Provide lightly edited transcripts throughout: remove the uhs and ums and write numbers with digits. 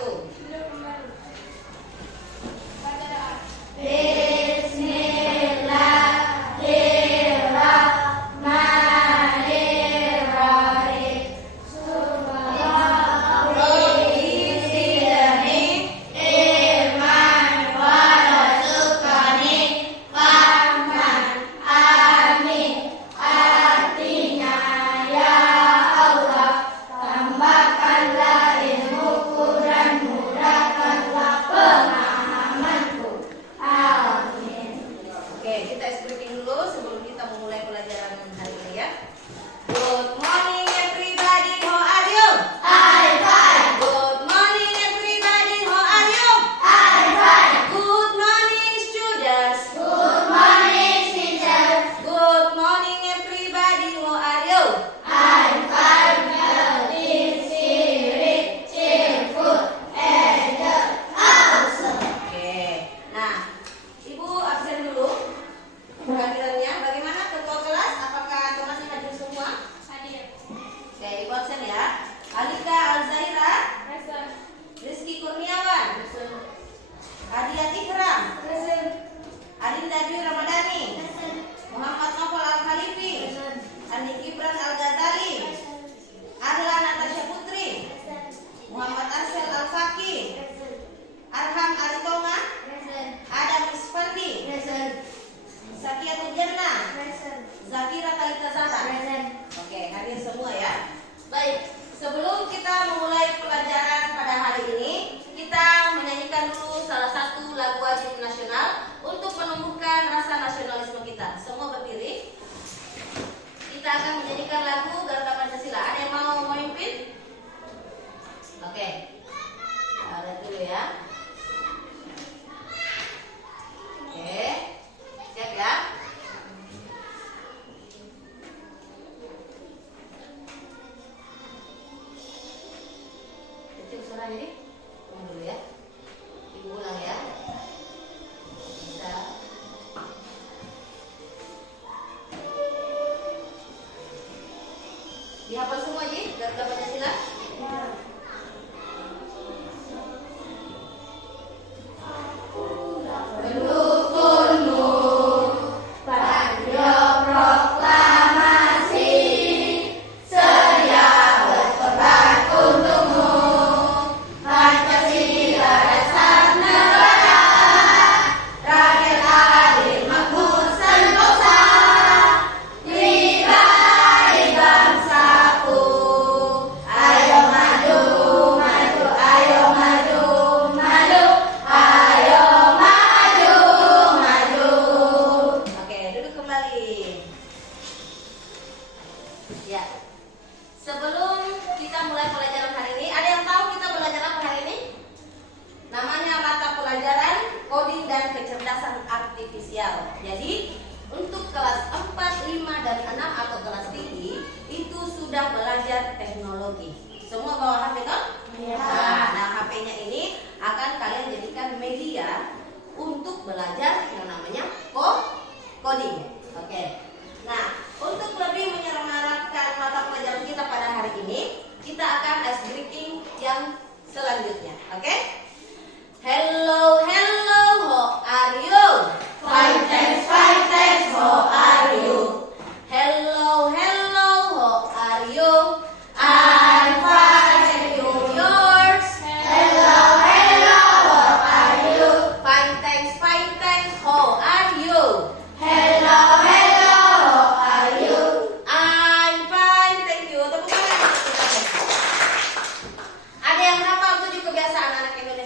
Satu. Sebelum kita memulai pelajaran pada hari ini, kita menyanyikan dulu salah satu lagu wajib nasional untuk menumbuhkan rasa nasionalisme kita. Semua berdiri. Kita akan menyanyikan lagu Garuda Pancasila. Ada yang mau memimpin? Oke. Ada dulu ya. Oke. Siap ya? Jadi, tunggu dulu ya. Ibu ulang ya. Bisa. Dihafal semua Ji, Garuda Pancasila? Ya. Jadi untuk kelas 4, 5, dan 6 atau kelas tinggi itu sudah belajar teknologi. Semua bawa HP kan? Ya. Nah, HP-nya ini akan kalian jadikan media untuk belajar yang namanya coding. Oke. Nah, untuk lebih menyemarakkan mata pelajaran kita pada hari ini, kita akan ice breaking yang selanjutnya. Oke? Hello, hello, how are you? Fine, thanks, how are you? Hello, hello, how are you? I'm fine, thank you, yours? Hello, hello, how are you? Fine, thanks, how are you? Hello, hello, how are you? I'm fine, thank you. Tepuk tangan. Ada yang hafal 7 kebiasaan anak Indonesia?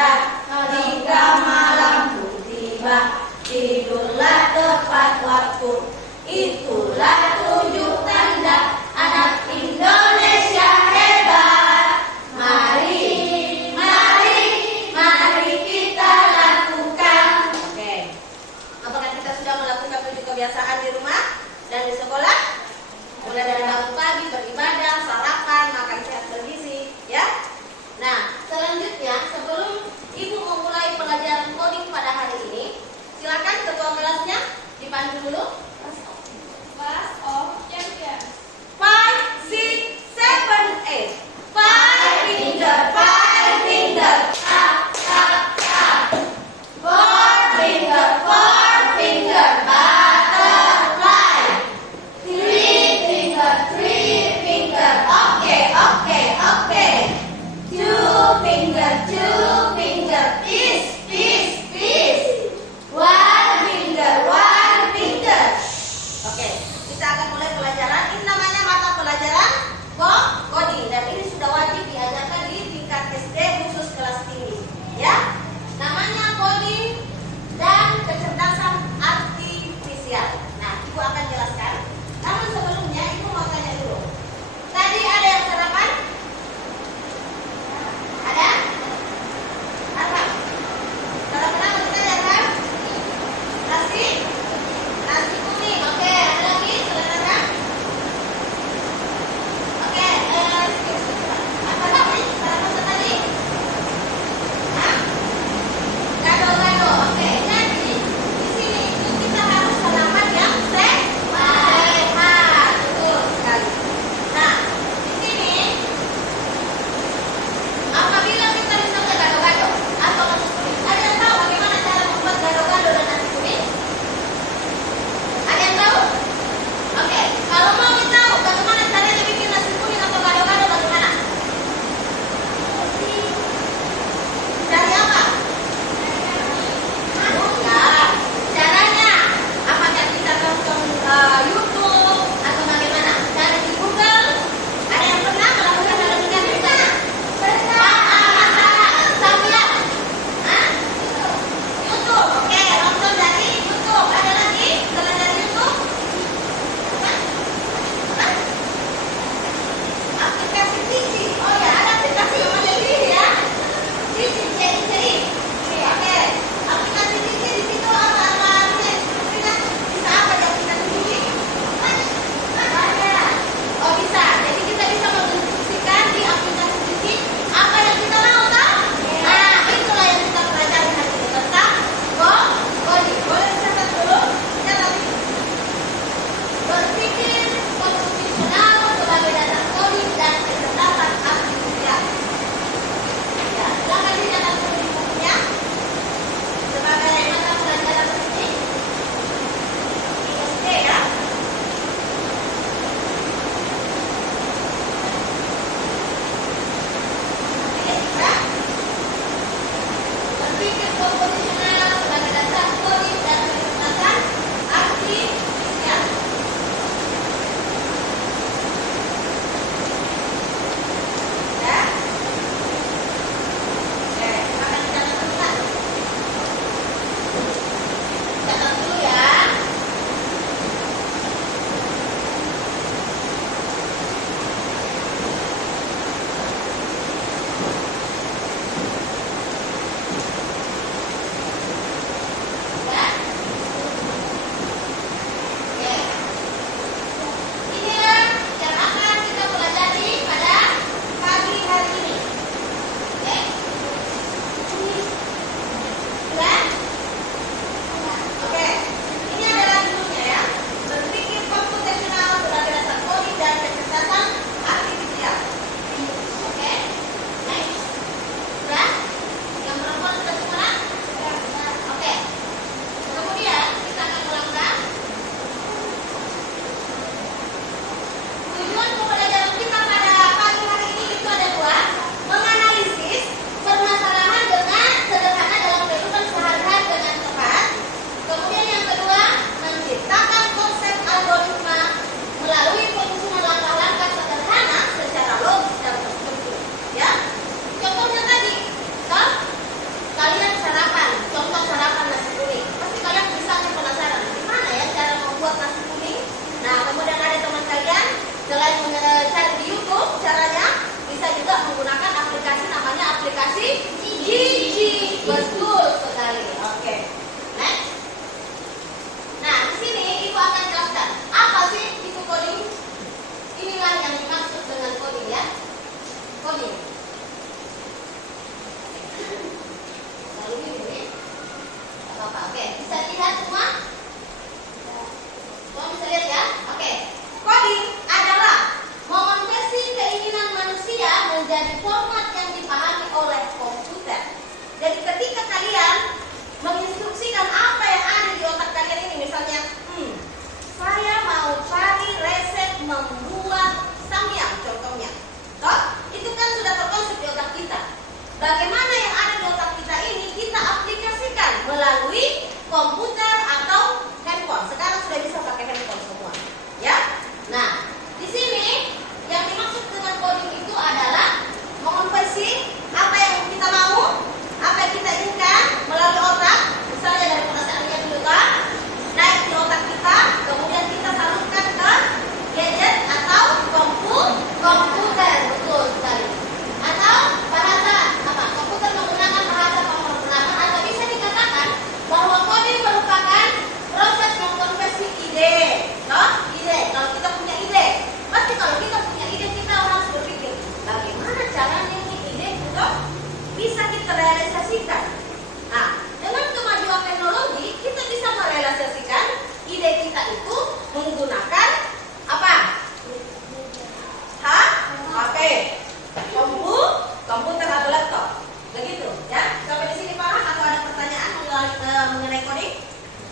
kita. Jika malam pun tiba, tidurlah tepat waktu. Itulah 7 tanda anak Indonesia hebat. Mari, mari, mari kita lakukan. Oke. Apakah kita sudah melakukan 7 kebiasaan di rumah dan di sekolah? Mulai dari bangun pagi, beribadah, sarapan, makan sehat bergizi, ya. Nah, selanjutnya sebelum Ibu memulai pelajaran coding pada hari ini, silakan ketua kelasnya dipandu dulu. Class of Champions. 5, 6, 7, 8. 5 finger, 5 finger. Tap, tap, tap. 4 finger, 4 finger. Butterfly. 3 finger, 3 finger. Oke, oke, oke. 2 finger, 2 finger. Peace, peace, peace. 1 finger, 1 finger. Oke, kita akan mulai pelajaran. Ini namanya mata pelajaran coding dan ini sudah wajib diajarkan di tingkat SD khusus kelas tinggi, ya. Namanya coding dan kecerdasan artifisial. Nah, Ibu akan jelaskan. Namun sebelumnya Ibu mau tanya dulu. Tadi ada yang sarapan? Ada? Apa? Sarapan apa kita lihat kan? Nasi? Nasi kuning. Oke, ada lagi? Sarapan? Oke, apa tadi? Sarapan tadi? Hah? Gado-gado. Oke, jadi di sini itu kita harus sarapan yang sehat. Betul sekali. Nah, di sini apabila kita misalnya gado-gado atau nasi kuning, ada yang tahu bagaimana cara membuat gado-gado dan nasi kuning? Ada yang tahu? Oke, kalau mau tahu bagaimana caranya bikin nasi kuning atau gado-gado bagaimana? Dari apa? Bukan. Caranya apakah kita nonton YouTube atau bagaimana? Cari di Google. Ada yang pernah melakukan hal demikian di sana? Sambil. Hah? YouTube. Oke, nonton dari YouTube. Ada lagi selain dari YouTube? Hah? Aplikasi Cici. Oh ya, ada aplikasi namanya Cici ya. Cici, Cici. Oke. Aplikasi Cici di situ apa instruksinya? Bisa apa di aplikasi Cici? Banyak. Oh bisa. Jadi kita bisa menginstruksikan di aplikasi Cici apa yang kita mau kan? Nah, itulah yang kita pelajari hari ini tentang coding. Boleh dicatat dulu? Catat ini. Berpikir konstitusional sebagai dasar coding dan kecerdasan artifisial. Ya, silakan dicatat dulu di bukunya sebagai mata pelajaran ini. Di SD ya. Oke, ya. Berpikir konstitusional sebagai dasar coding dan kecerdasan artifisial. Ya. Oke, akan dicatat dulu kan? Catat dulu ya. Betul sekali. Oke. Next. Nah, di sini Ibu akan jelaskan apa sih itu coding. Inilah yang dimaksud dengan coding ya. Coding. Lalu ini. Apa? Oke, bisa lihat semua? Semua bisa lihat ya? Oke. Coding adalah mengonversi keinginan manusia menjadi format yang dipahami oleh komputer. Jadi ketika kalian menginstruksikan apa yang ada di otak kalian ini, misalnya, saya mau cari resep membuat samyang contohnya. Toh, itu kan sudah terkonsep di otak kita. Bagaimana yang ada di otak kita ini kita aplikasikan melalui komputer atau handphone. Sekarang sudah bisa pakai handphone semua, ya. Nah, di sini yang dimaksud dengan coding itu adalah mengonversi apa yang kita mau, apa yang kita inginkan melalui otak. Misalnya dari perasaannya di otak, naik di otak kita, kemudian kita salurkan ke gadget atau komputer, betul sekali. Atau bahasa apa? Komputer menggunakan bahasa pemrograman, atau bisa dikatakan bahwa coding merupakan proses mengkonversi ide. Loh, ide. Kalau kita punya ide, pasti kalau kita punya ide kita harus berpikir bagaimana caranya ini ide itu bisa kita realisasikan. Nah, dengan kemajuan teknologi kita bisa merealisasikan ide kita itu menggunakan apa? HP, komputer atau laptop. Begitu, ya. Sampai di sini paham atau ada pertanyaan mengenai coding?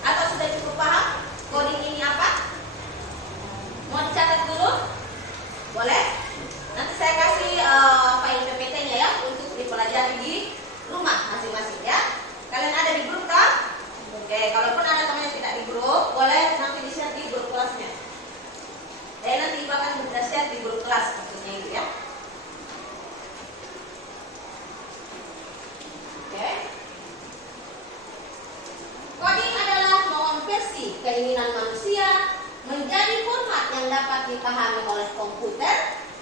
Atau sudah cukup paham coding ini apa? Mau dicatat dulu? Boleh? Nanti saya kasih file PPT-nya ya untuk dipelajari di rumah masing-masing ya. Kalian ada di grup kan? Oke, kalaupun ada teman yang tidak di grup, boleh nanti di-share di grup kelasnya. Nanti Ibu akan share di grup kelas maksudnya itu ya. Oke. Coding adalah mengonversi keinginan manusia menjadi format yang dapat dipahami oleh komputer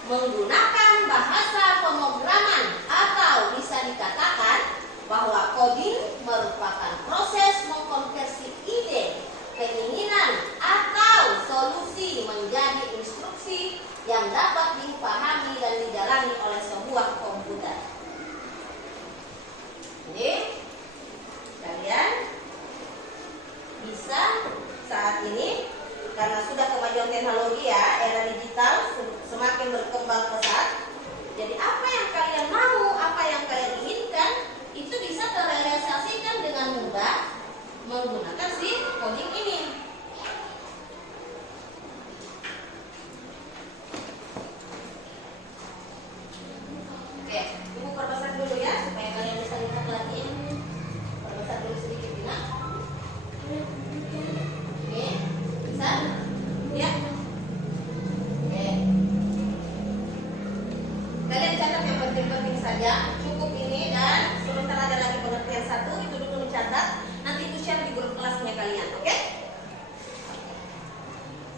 menggunakan bahasa pemrograman, atau bisa dikatakan bahwa coding merupakan proses mengkonversi ide, keinginan, atau solusi menjadi instruksi yang dapat dipahami dan dijalani oleh sebuah komputer. Jadi, kalian bisa saat ini karena sudah kemajuan teknologi ya, era digital semakin berkembang pesat. Jadi apa yang kalian mau, apa yang kalian inginkan itu bisa terrealisasikan dengan mudah menggunakan si coding ini. Oke, Ibu perbesar dulu ya supaya kalian bisa lihat lagi. Perbesar dulu sedikit ya. Oke, bisa? Ya. Oke. Kalian catat yang penting-penting saja. Cukup ini, dan sebentar ada lagi pengertian satu, itu dulu dicatat. Nanti itu share di grup kelasnya kalian, oke?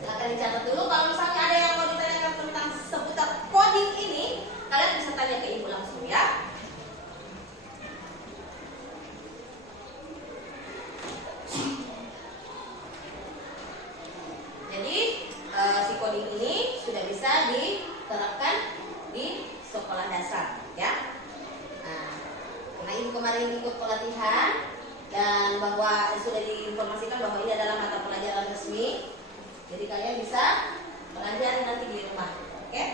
Silakan dicatat dulu. Kalau misalnya ada yang mau ditanyakan tentang seputar coding ini, kalian bisa tanya ke Ibu langsung ya. Jadi si coding ini sudah bisa diterapkan di sekolah dasar ya. Nah, karena Ibu kemarin ikut pelatihan dan bahwa sudah diinformasikan bahwa ini adalah mata pelajaran resmi, jadi kalian bisa pelajari nanti di rumah, oke?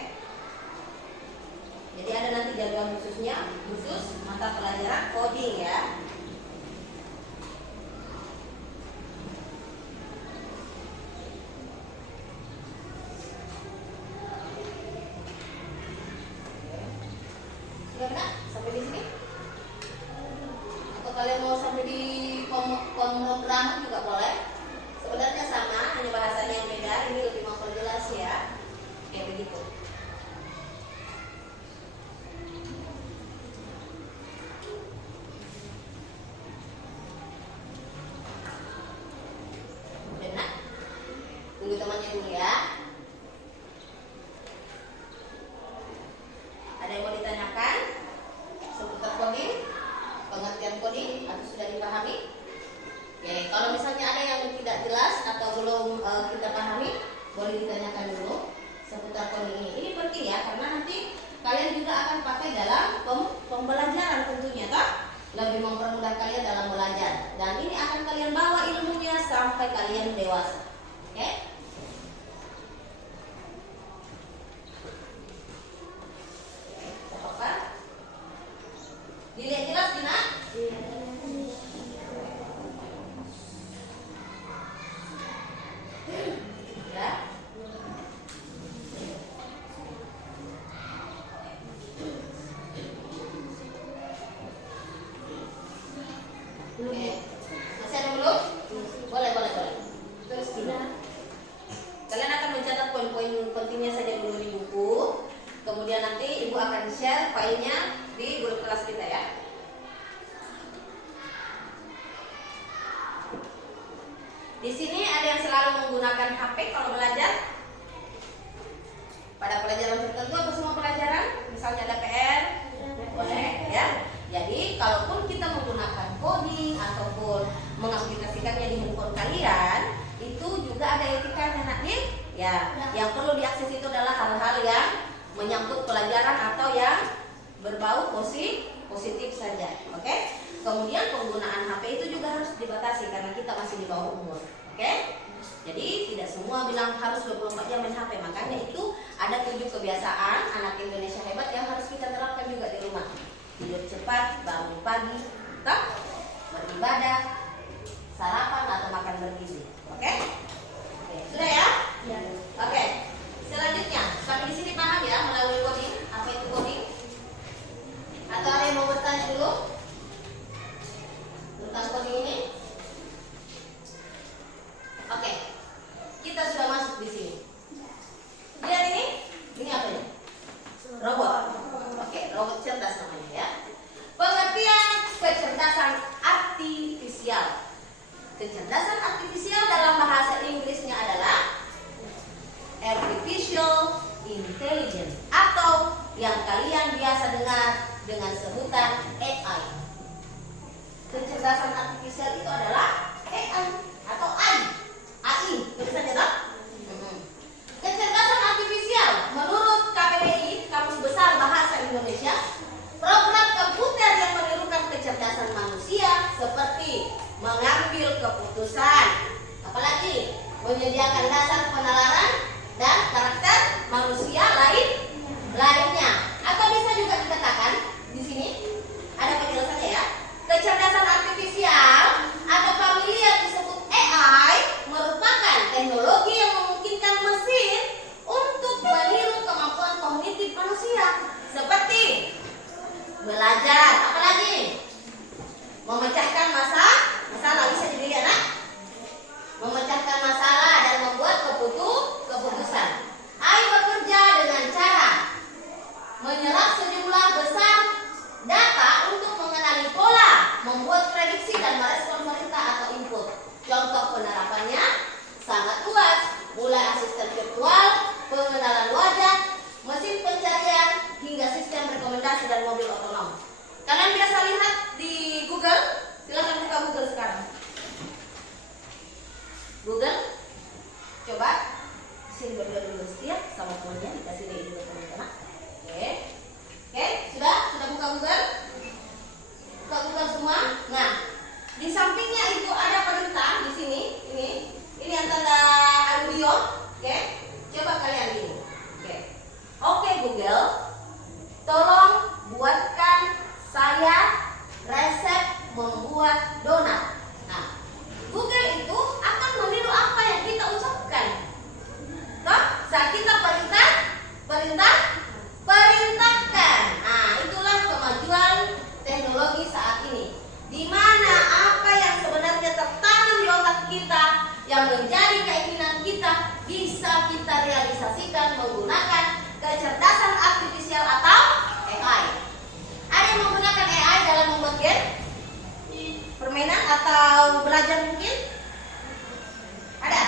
Jadi ada nanti jadwal khususnya, khusus mata pelajaran coding ya. Sudah benar? Sampai di sini? Atau kalian mau sampai di pemrograman juga boleh? Sebenarnya sama, hanya bahasanya yang beda. Ini lebih memperjelas ya. Kayak begitu. coding atau sudah dipahami? Oke, kalau misalnya ada yang tidak jelas atau belum kita pahami, boleh ditanyakan dulu seputar coding ini. Ini penting ya, karena nanti kalian juga akan pakai dalam pembelajaran tentunya, toh? Lebih mempermudah kalian dalam belajar. Dan ini akan kalian bawa ilmunya sampai kalian dewasa. Oke? Apa? Dilihat jelas, Dina? Ya. Oke. Masih ada belum? Boleh. Terus kalian akan mencatat poin-poin pentingnya saja dulu di buku. Kemudian nanti ibu akan share filenya di grup kelas kita ya. Di sini ada yang selalu menggunakan HP kalau belajar. Pada pelajaran tertentu atau semua pelajaran, misalnya ada PR, boleh ya. Jadi kalaupun kita menggunakan coding ataupun mengaplikasikannya di handphone kalian, itu juga ada etikanya, Nak Nin. Ya, yang perlu diakses itu adalah hal-hal yang menyangkut pelajaran atau yang berbau positif saja. Oke? Kemudian penggunaan HP itu juga harus dibatasi karena kita masih di bawah umur. Oke? Jadi tidak semua bilang harus 24 jam main HP. Makanya itu ada 7 kebiasaan anak Indonesia hebat yang harus kita terapkan juga di rumah. Tidur cepat, bangun pagi, tetap beribadah, sarapan atau makan bergizi. Oke? Oke, sudah ya? Ya. Oke. Selanjutnya, sampai di sini paham ya melalui coding? Apa itu coding? Atau ada yang mau bertanya dulu tentang coding ini? Oke. Kita sudah masuk di sini. Lihat ini? Ini apa ini? Robot. Oke, robot cerdas namanya ya. Pengertian kecerdasan artifisial. Kecerdasan artifisial dalam bahasa Inggrisnya adalah artificial intelligence atau yang kalian biasa dengar dengan sebutan AI. Kecerdasan artifisial itu adalah AI atau AI. Tulisannya tak? Kecerdasan artifisial menurut KBBI, Kamus Besar Bahasa Indonesia, program komputer yang menirukan kecerdasan manusia seperti mengambil keputusan, apalagi menyediakan dasar penalaran dan karakter manusia lainnya. Atau bisa juga dikatakan di sini ada penjelasannya ya. Kecerdasan artifisial atau familiar disebut AI merupakan teknologi yang memungkinkan mesin untuk meniru kemampuan kognitif manusia seperti belajar, apalagi memecahkan masalah bisa dilihat nak? Memecahkan masalah dan membuat keputusan. AI bekerja dengan cara menyerap sejumlah besar data untuk mengenali pola, membuat prediksi dan merespon perintah atau input. Contoh penerapannya sangat luas, mulai asisten virtual, pengenalan wajah, mesin pencarian, hingga sistem rekomendasi dan mobil otonom. Kalian biasa lihat di Google? Silakan buka Google sekarang. Google, coba sini berdua dulu setia sama temannya, dikasih deh dulu teman-teman. Oke, sudah buka Google? Buka Google semua. Nah, di sampingnya itu ada perintah di sini. Ini yang tanda audio. Oke, coba kalian gini. Oke Google, tolong buatkan saya resep membuat donat. Nah, Google itu akan meniru apa yang kita ucapkan. Toh, saat kita perintahkan. Nah, itulah kemajuan teknologi saat ini. Di mana apa yang sebenarnya tertanam di otak kita, yang menjadi keinginan kita, bisa kita realisasikan menggunakan kecerdasan artifisial atau AI. Ada yang menggunakan AI dalam membuat game, permainan atau belajar mungkin? Ada?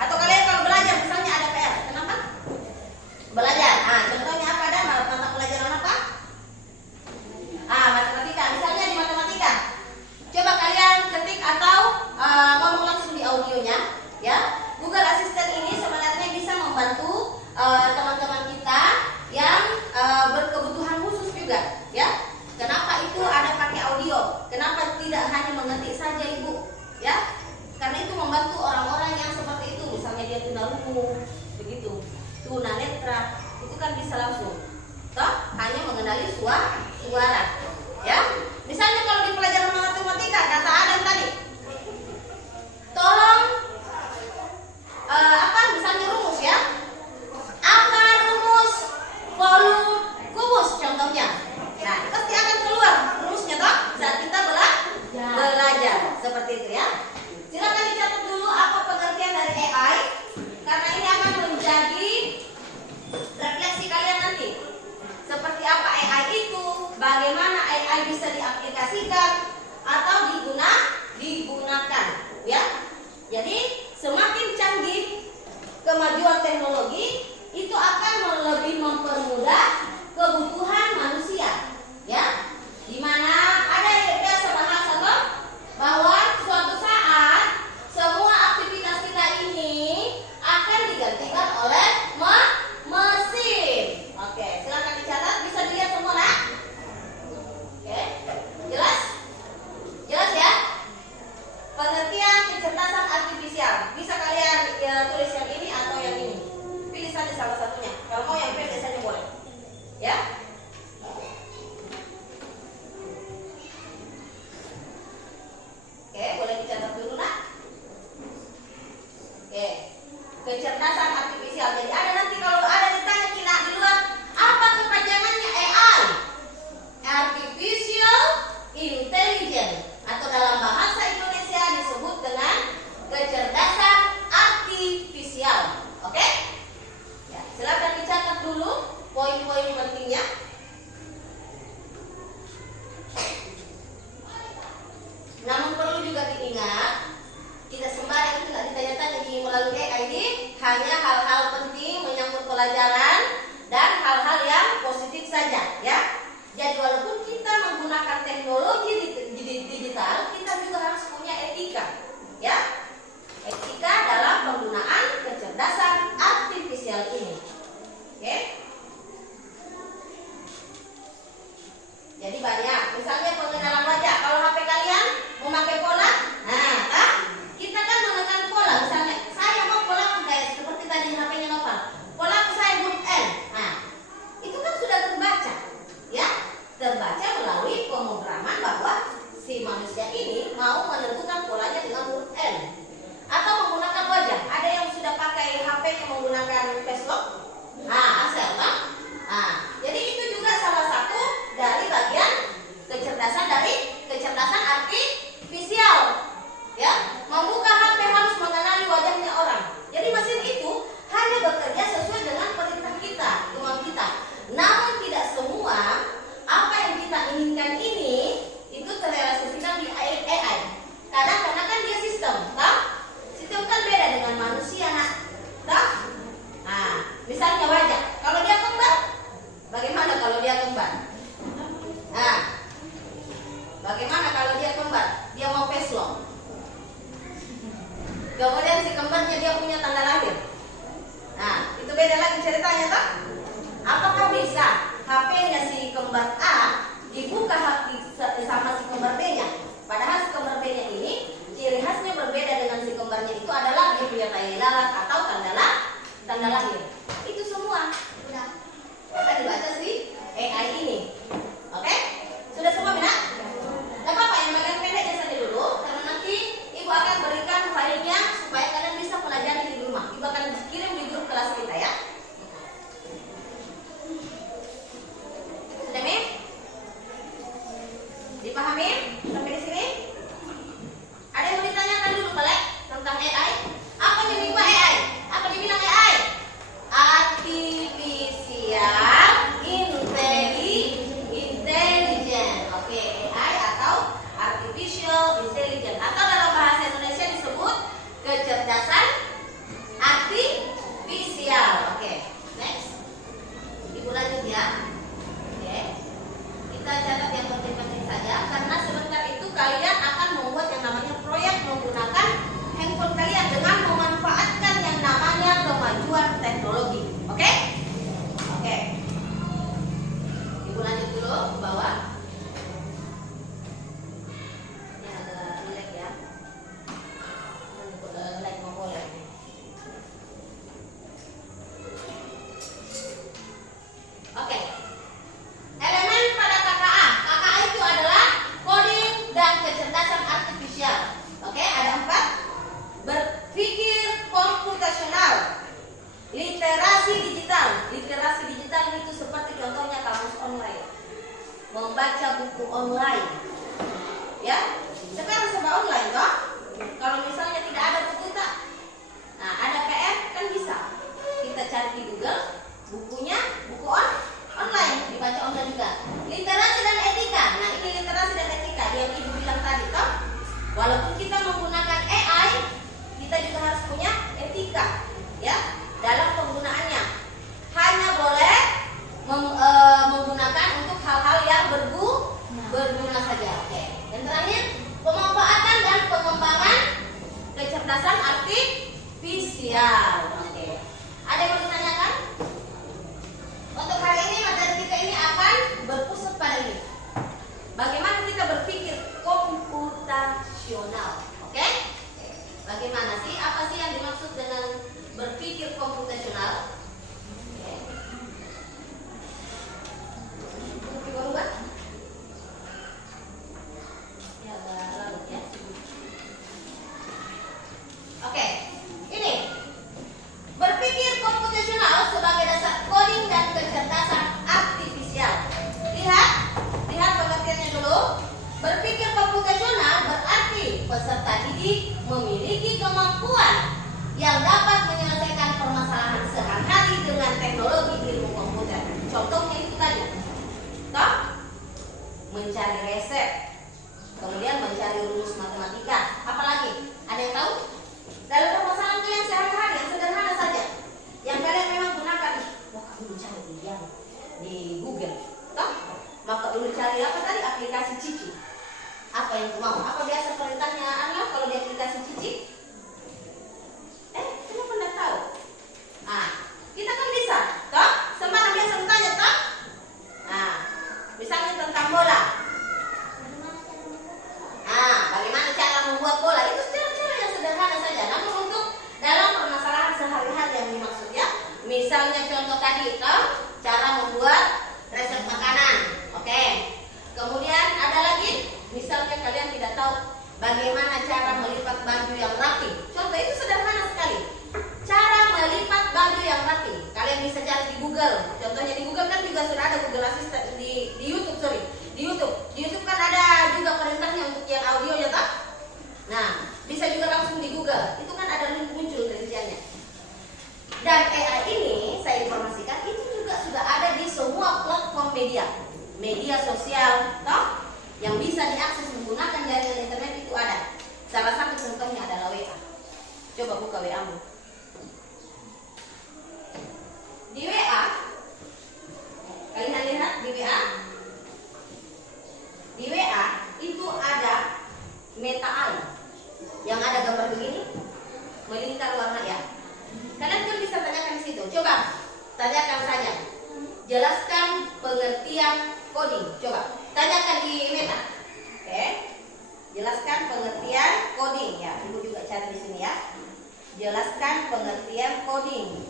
Atau kalian kalau belajar misalnya ada PR, kenapa? Belajar. Contohnya apa ada? Mata pelajaran apa? Matematika. Misalnya di matematika bahasa Indonesia disebut dengan kecerdasan artifisial. Oke? Ya, silakan dicatat dulu poin-poin pentingnya. Namun perlu juga diingat, tidak sembarang tidak ditanya-tanya di melalui AI ini, hanya hal-hal penting menyangkut pelajaran dan hal-hal yang positif saja, ya. Jadi walaupun kita menggunakan teknologi digital, kita juga harus punya etika, ya. Etika dalam penggunaan kecerdasan artifisial ini. Oke? Jadi banyak, misalnya pengenalan wajah. Kalau HP kalian memakai pola, nah, kita kan menekan pola. Misalnya saya mau pola kayak seperti tadi HP-nya Nopal. Pola saya huruf N. Nah, itu kan sudah terbaca, ya, terbaca melalui pemrograman bahwa si manusia ini mau menentukan polanya dengan huruf N atau menggunakan wajah. Ada yang sudah pakai HP-nya menggunakan face lock. Nah, asal kan? Nah, jadi itu juga salah satu dari bagian kecerdasan artifisial, ya. Membuka HP harus mengenali wajahnya orang. Jadi mesin itu hanya bekerja sesuai dengan perintah kita, kemauan kita. Namun tidak semua apa yang kita inginkan ini itu terrealisasikan di AI. Karena kan dia sistem, tak? Sistem kan beda dengan manusia, nak. Tak? Nah, misalnya wajah. Kalau dia kembar, bagaimana kalau dia kembar? Nah, bagaimana kalau dia kembar? Dia mau face lock. Kemudian si kembarnya dia punya tanda lahir. Nah, itu beda lagi ceritanya, tak? Apakah bisa HP-nya si kembar A dibuka sama si kembar B-nya? Padahal si kembar B-nya ini ciri khasnya berbeda dengan si kembarnya itu adalah dia punya tai lalat atau tanda lahir. Itu semua udah bisa dibaca si AI ini. Oke? Sudah semua, Mina? Gak apa-apa, yang bagian pendeknya saja dulu, karena nanti Ibu akan berikan filenya supaya kalian bisa pelajari di rumah. Ibu akan kirim di grup kelas kita, ya. Sudah, Min? Dipahami sampai di sini? Ada yang mau ditanyakan dulu, Pelek, tentang AI? Apa yang dibilang AI? Apa yang dibilang AI? Artificial intelligence. Oke, AI atau artificial intelligence, atau dalam bahasa Indonesia disebut kecerdasan artifisial. Oke, next. Ibu lanjut, ya. Oke. Kita catat yang penting-penting saja, karena sebentar itu kalian akan membuat yang namanya proyek menggunakan handphone kalian dengan memanfaatkan yang namanya kemajuan teknologi. Oke? Oke. Ibu lanjut dulu ke bawah. Ini agak lag, ya. Lag mau lag. Oke. Elemen pada KKA. KKA itu adalah coding dan kecerdasan artifisial. Oke, ada 4. Berpikir komputasional, literasi digital. Literasi digital itu seperti contohnya kamus online, membaca buku online, ya. Sekarang serba online, toh. Kalau misalnya tidak ada buku, tak? Nah, ada PR kan bisa kita cari di Google bukunya, buku online, dibaca online juga. Literasi dan etika. Nah, ini literasi dan etika yang Ibu bilang tadi, toh. Walaupun kita menggunakan AI, kita juga harus punya etika, ya, dalam penggunaannya. Hanya boleh menggunakan untuk hal-hal yang berguna saja. Oke. Dan terakhir, pemanfaatan dan pengembangan kecerdasan artifisial. Oke. Ada yang mau ditanyakan? Untuk hari ini materi kita ini akan berpusat pada ini. Bagaimana kita berpikir komputasional. Oke? Bagaimana sih? Apa sih yang dimaksud dengan berpikir komputasional? Oke. Berubah? Ya, lalu ya. Oke. Ini berpikir komputasional sebagai dasar coding dan kecerdasan artifisial. Lihat pengertiannya dulu. Berpikir komputasional berarti mencari resep, kemudian mencari rumus matematika. Apalagi? Ada yang tahu? Dalam permasalahan kalian sehari-hari yang sederhana saja, yang kalian memang gunakan, wah dulu cari di Google, toh? Maka dulu cari apa tadi? Aplikasi Cici. Apa yang mau? Apa biasa perintahnya Anda kalau di aplikasi Cici? Kenapa Anda tahu? Kita kan bisa, toh? Sembarang biasa bertanya, toh? Misalnya tentang bola. Bagaimana cara membuat bola? Itu cara-cara yang sederhana saja. Namun untuk dalam permasalahan sehari-hari yang dimaksud ya, misalnya contoh tadi, toh? Cara membuat resep makanan. Oke. Kemudian ada lagi, misalnya kalian tidak tahu bagaimana cara melipat baju yang rapi. Contoh itu sederhana sekali. Cara melipat baju yang rapi. Kalian bisa cari di Google. Contohnya di Google kan juga sudah ada Google Assistant di YouTube, sorry. Di YouTube kan ada juga perintahnya untuk yang audionya toh? Nah, bisa juga langsung di Google. Itu kan ada muncul rinciannya. Dan AI ini saya informasikan itu juga sudah ada di semua platform media sosial toh? Yang bisa diakses menggunakan jaringan internet itu ada. Salah satu contohnya adalah WA. Coba buka WA-mu. Di WA, kalian lihat di WA. Di WA itu ada meta AI yang ada gambar begini, melingkar warna ya. Kalian kan bisa tanyakan di situ. Coba tanyakan saja. Jelaskan pengertian coding. Coba tanyakan di meta. Oke. Jelaskan pengertian coding ya. Ibu juga cari di sini ya. Jelaskan pengertian coding.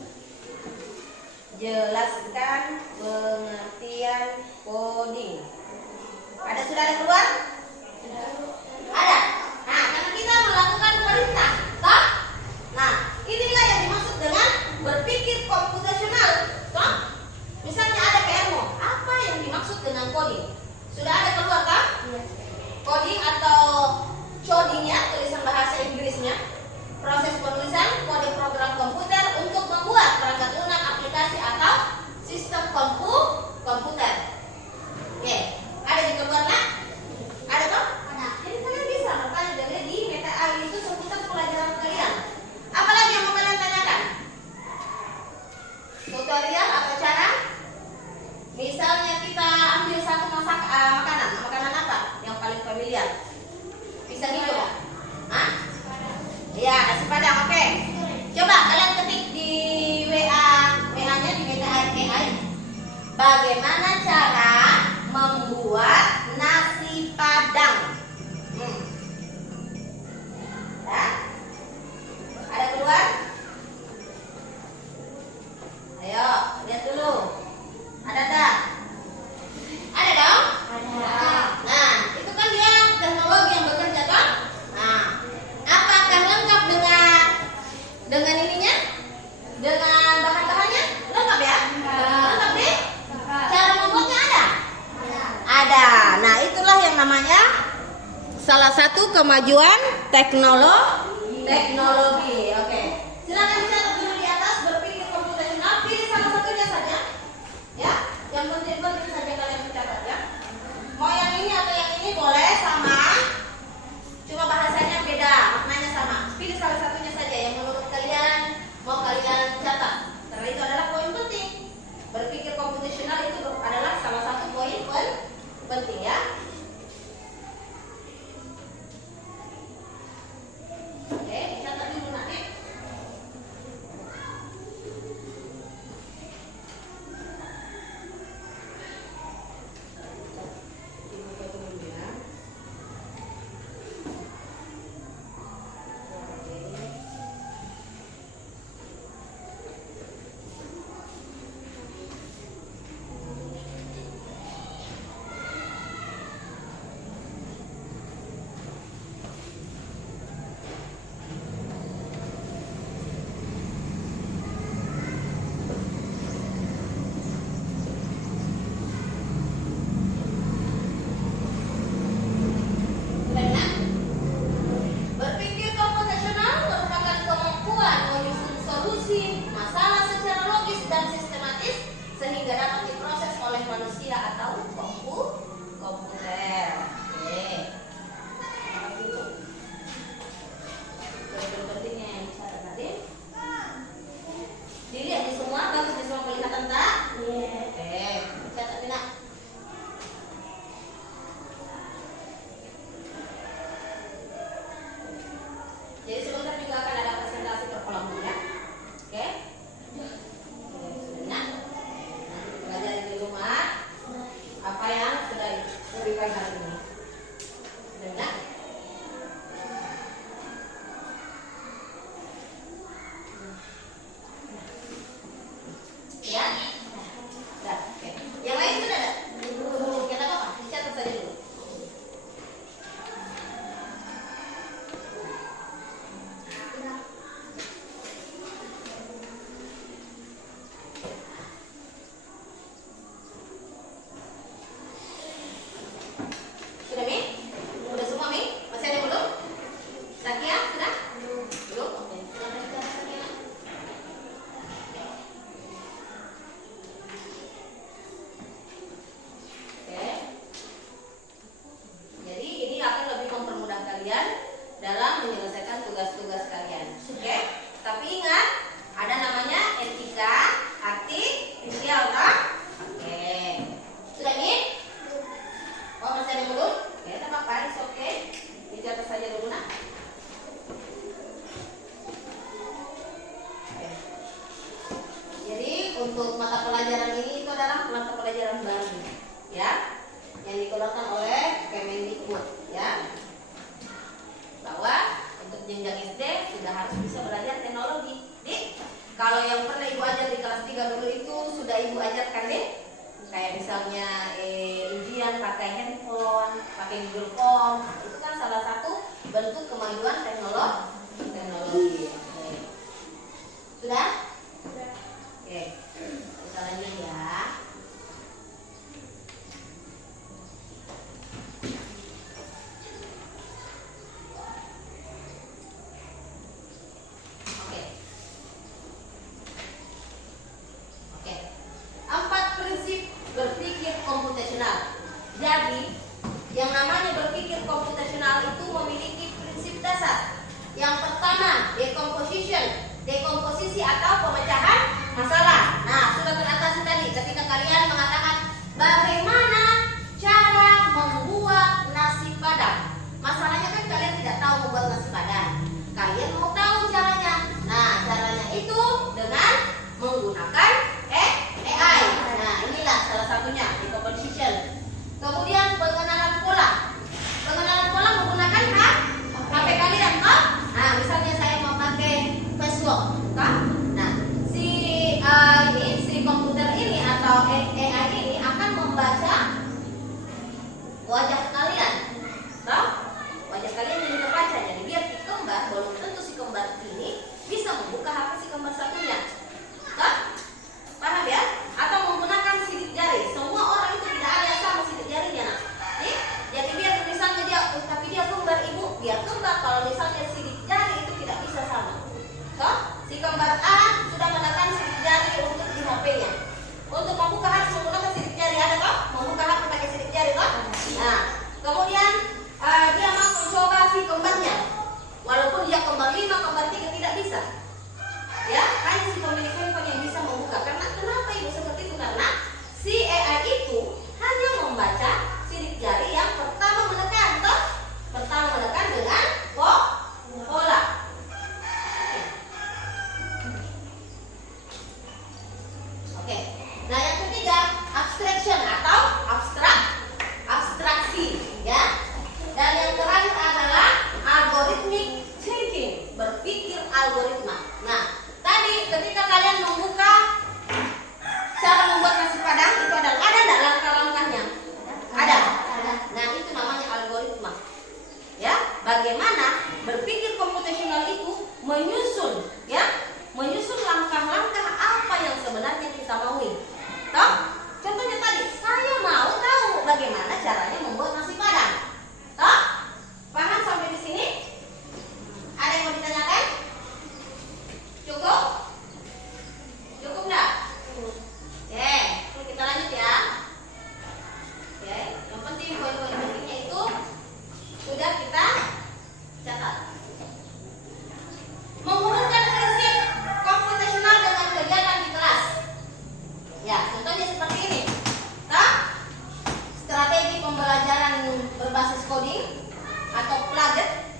Jelaskan pengertian coding. Sudah ada keluar? Ada. Nah, karena kita melakukan perintah, toh? Nah, inilah yang dimaksud dengan berpikir komputasional, toh? Misalnya ada PR-mu, apa yang dimaksud dengan coding? Sudah ada keluar, toh? Coding atau coding-nya, tulisan bahasa Inggrisnya, proses penulisan kode program komputer untuk membuat perangkat lunak, aplikasi atau sistem komputer. Oke, ada di keluar nak? Ada toh? Ada. Jadi kalian bisa bertanya dari di meta AI itu seputar pelajaran kalian. Apalagi yang mau kalian tanyakan? Tutorial atau cara? Misalnya kita ambil satu makanan apa yang paling familiar? Pisang hijau? Iya, nasi padang. Oke. Coba kalian ketik di WA-nya di meta AI. Bagaimana cara membuat nasi padang? Ya? Ada keluar? Ayo, lihat dulu. Ada tak? Ada dong? Ada. Nah, itu kan dia teknologi yang bekerja toh? Nah, apakah lengkap dengan ininya? Dengan bahan-bahannya? Lengkap ya? Lengkap deh? Cara membuatnya ada? Ada. Nah, itulah yang namanya salah satu kemajuan teknologi. Oke. Silakan dicatat dulu di atas, berpikir komputasional, pilih salah satunya saja. Ya, yang penting saja kalian mencatat ya. Mau yang ini atau yang ini boleh sama. Cuma bahasanya beda, maknanya sama. Pilih salah satunya saja yang menurut kalian mau kalian catat. Karena itu adalah poin penting. Berpikir komputasional itu adalah salah satu poin penting ya. Oke, dicatat dulu nanti. sudah harus bisa belajar teknologi. Kalau yang pernah ibu ajar di kelas 3 dulu itu sudah ibu ajarkan deh. Kayak misalnya ujian pakai handphone, pakai Google Form, itu kan salah satu bentuk kemajuan teknologi. Sudah? Sudah. Oke, kita lanjut ya. Jadi, yang namanya berpikir komputasional itu memiliki prinsip dasar. Yang pertama, dekomposisi atau pemecahan masalah. Nah, sudah teratasi tadi ketika kalian mengatakan bagaimana cara membuat nasi padang. Masalahnya kan kalian tidak tahu membuat nasi padang. Kalian mau tahu caranya. Nah, caranya itu dengan menggunakan AI. Nah, inilah salah satunya, decomposition. Kemudian pengenalan pola. Pengenalan pola menggunakan HP kalian, toh? Nah, misalnya saya mau pakai Facebook, toh? Nah, si komputer ini atau AI ini akan membaca wajah kalian, toh? Wajah kalian jadi terbaca. Jadi biar si kembar, belum tentu si kembar ini bisa membuka HP si kembar satunya, toh? Paham ya? Atau menggunakan sidik jari. Semua orang itu tidak ada yang sama sidik jarinya, nak. Jadi biar misalnya tapi dia kembar ibu, biar kembar. Kalau misalnya sidik jari itu tidak bisa sama. Toh, si kembar A sudah menekan sidik jari untuk di HP-nya. Untuk membuka harus menggunakan sidik jari, ada toh? Membuka HP pakai sidik jari, toh? Nah, kemudian dia mau mencoba si kembarnya. Walaupun dia kembar 5, kembar 3 tidak bisa. Ya, hanya si pemilik handphone yang bisa membuka. Karena kenapa ibu seperti itu? Karena si AI itu hanya membaca sidik jari yang pertama menekan, toh? Pertama menekan dengan pola. Oke. Nah, yang ketiga, abstraction atau abstraksi, ya. Dan yang terakhir adalah algorithmic thinking, berpikir algoritma. Nah, tadi ketika kalian membuka cara membuat nasi padang itu ada enggak langkah-langkahnya? Ada. Nah, itu namanya algoritma. Ya, bagaimana berpikir komputasional itu menyusun langkah-langkah apa yang sebenarnya kita maui. Toh? Contohnya tadi, saya mau tahu bagaimana caranya membuat nasi padang. Toh? Paham sampai di sini? Ada yang mau ditanyakan? Cukup? Cukup enggak? Oke, kita lanjut ya. Oke, yang penting poin-poin pentingnya itu sudah kita catat. Menghubungkan prinsip komputasional dengan kegiatan di kelas. Ya, contohnya seperti ini. Nah, strategi pembelajaran berbasis coding atau Plaget.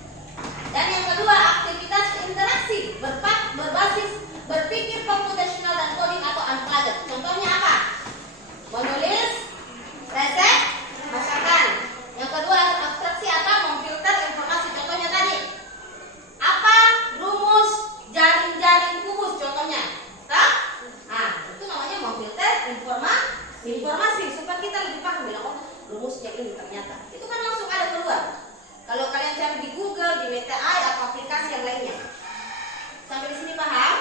Dan yang kedua, aktivitas interaksi berbasis berpikir komputasional dan coding atau unplugged. Contohnya apa? Menulis, resep, masakan. Yang kedua, abstraksi atau memfilter informasi. Contohnya tadi, apa? Rumus jaring-jaring kubus. Contohnya, nah, itu namanya memfilter informasi supaya kita lebih paham. Bilang, oh, rumusnya ini ternyata. Itu kan langsung ada keluar. Kalau kalian cari di Google, di Meta AI atau aplikasi yang lainnya. Sampai di sini paham?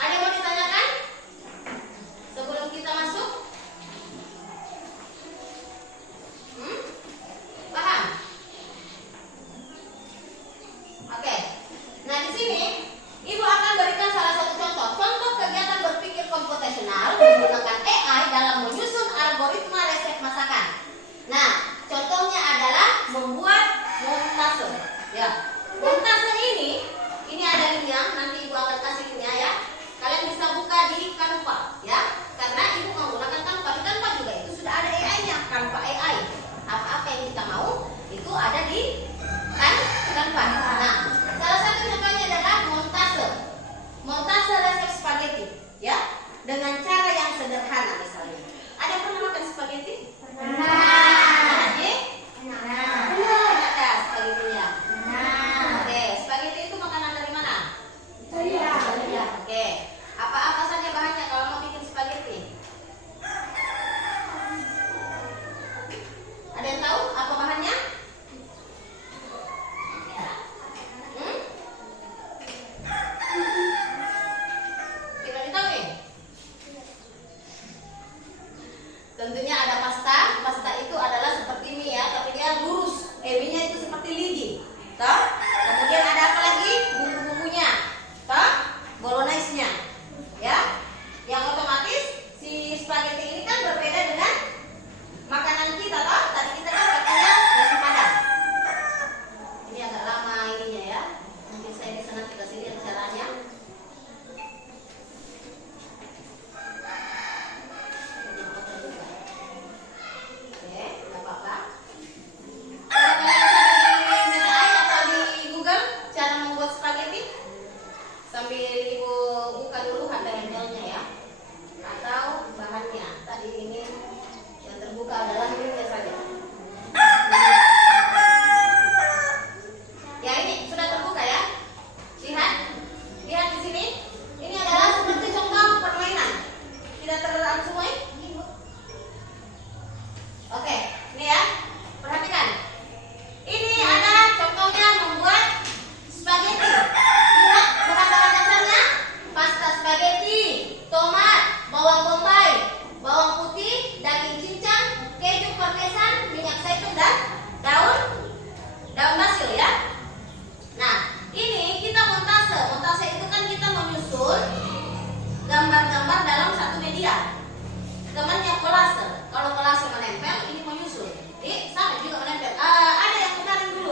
Ada yang mau ditanyakan? Sebelum kita masuk? Paham? Oke. Nah, di sini Ibu akan berikan salah satu contoh. Contoh kegiatan berpikir komputasional menggunakan AI dalam menyusun algoritma resep masakan. Nah, contohnya adalah membuat montase. Ya, montase ini ada linknya. Nanti Ibu akan kasih linknya ya. Kalian bisa buka di Canva ya. Karena Ibu menggunakan Canva. Di Canva juga itu sudah ada AI-nya, Canva AI. Apa-apa yang kita mau itu ada di Canva. Nah, salah satu contohnya adalah montase resep spaghetti ya. Dengan cara yang sederhana misalnya. Ada yang pernah makan spaghetti? Pernah. Enak ada spagettinya. Oke, spaghetti itu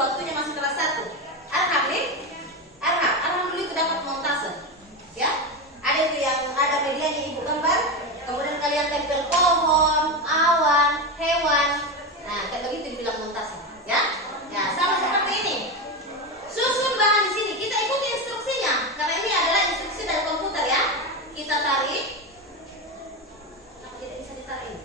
waktunya masih kelas 1. Arham nih, Arham dulu itu dapat montase, ya. Ada itu yang ada medianya ibu gambar, kemudian kalian tempel pohon, awan, hewan. Nah, kayak begitu dibilang montase, ya. Ya, sama seperti ini. Susun bahan di sini. Kita ikuti instruksinya, karena ini adalah instruksi dari komputer, ya. Kita tarik. Nah, tidak bisa ditarik.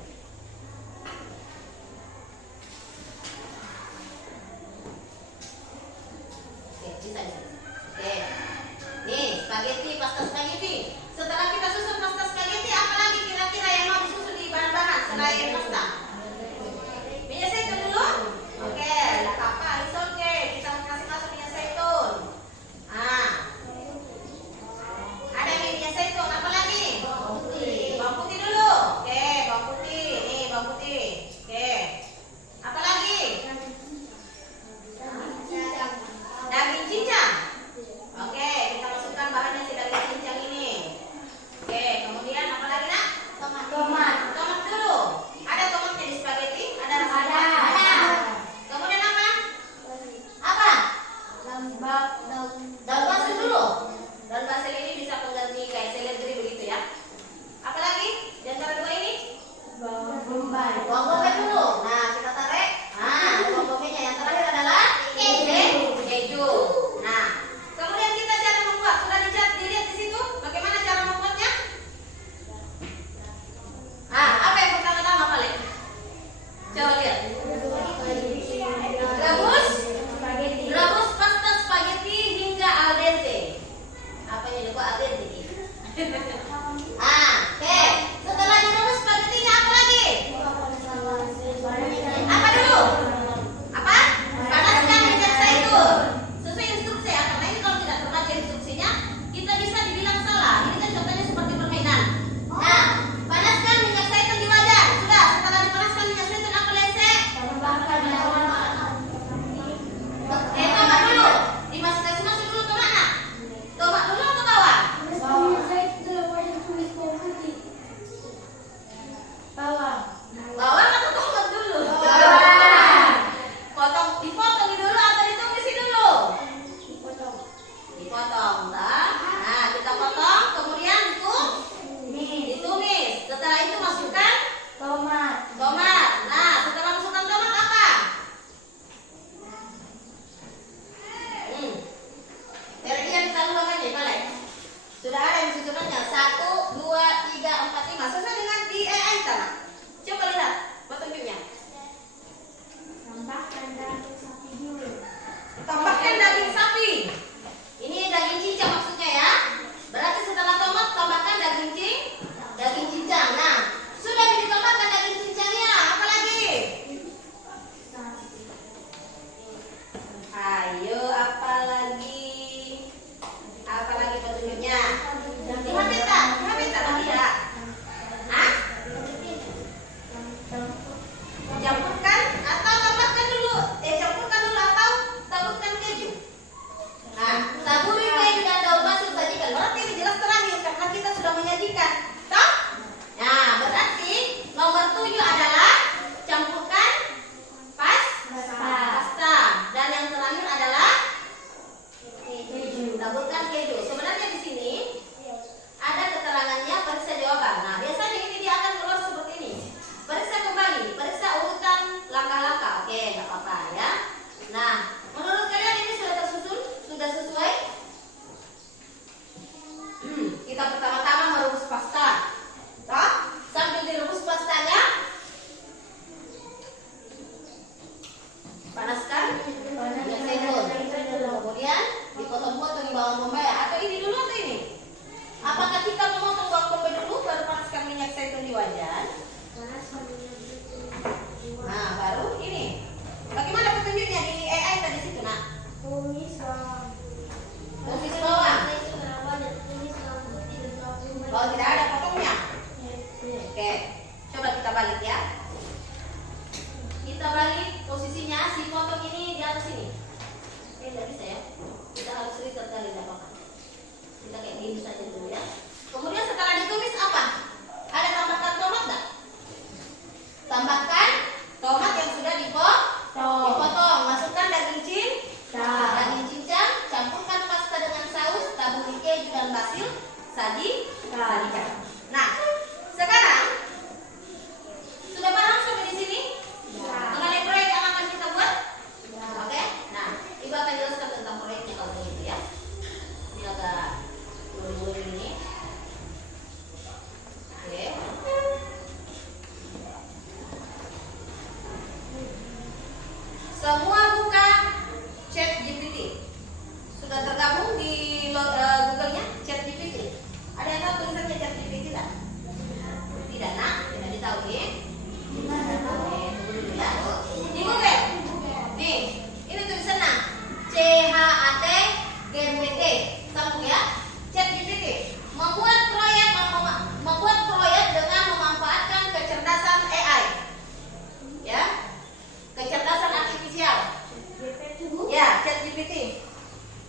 ChatGPT.